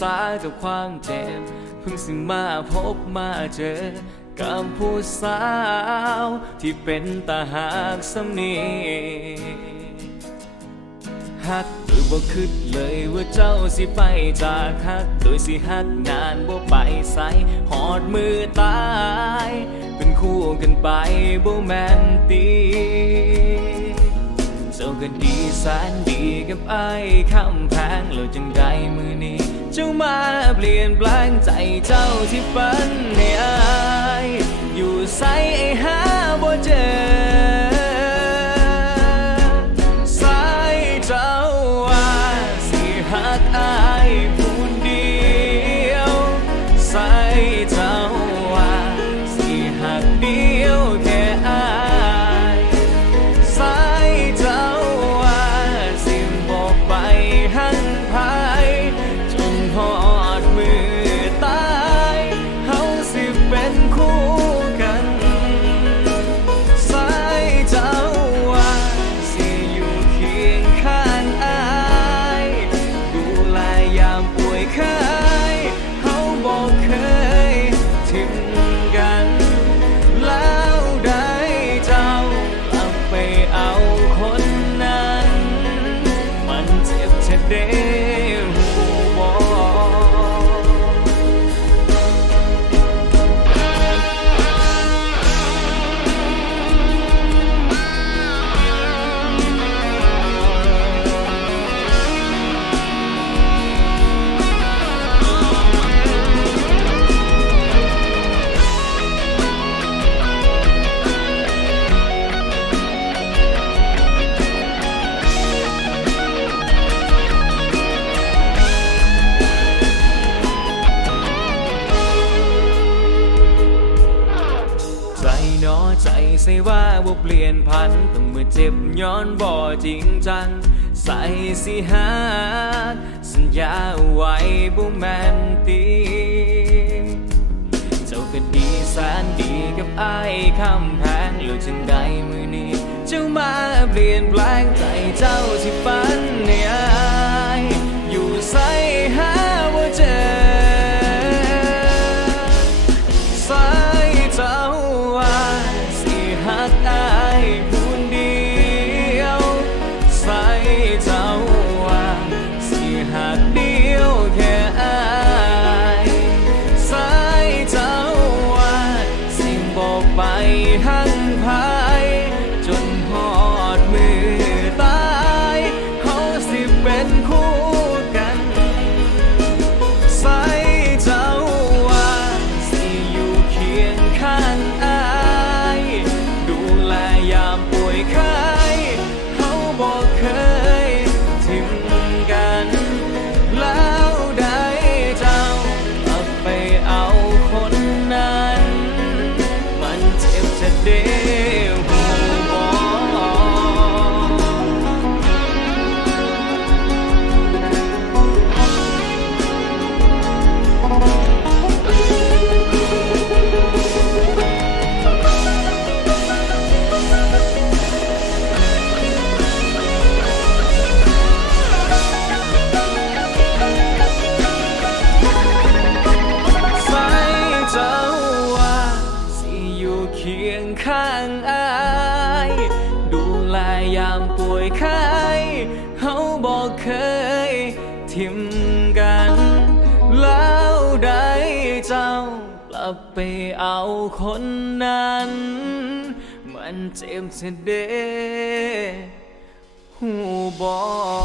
สากับความเจ็บเพิ่งสิมาพบมาเจอ กับผู้สาวที่เป็นตาหากสำเนีฮักโดยบ่คิดเลยว่าเจ้าสิไปจากฮักโดยสิฮักนานบ่ไปใสหอดมือตาย เป็นคู่กันไปบ่แม่นตี ก็ดีแสนดีกับไอ้คำแพงแล้วจังใดมือนี้เจ้ามาเปลี่ยนแปลงใจเจ้าที่ฝันเห้อาย จ็ นอใจใส่ว่าบ่เปลี่ยนพันต้องเมื่อเจ็บย้อนบ่จริงจัง ใส่สิหาสัญญาไว้บ่แมนตีเจ้าก็ดีแสนดีกับไอ้คำแพงแล้วจังใดมือนี้ เจ้ามาเปลี่ยนแปลงใจเจ้าที่ฝัน ข้างอายดูแลยามป่วยไข้เขาบอกเคย ทิมกัน แล้วได้เจ้ากลับไปเอาคนนั้น มันเจ็บเสียเดหูบอก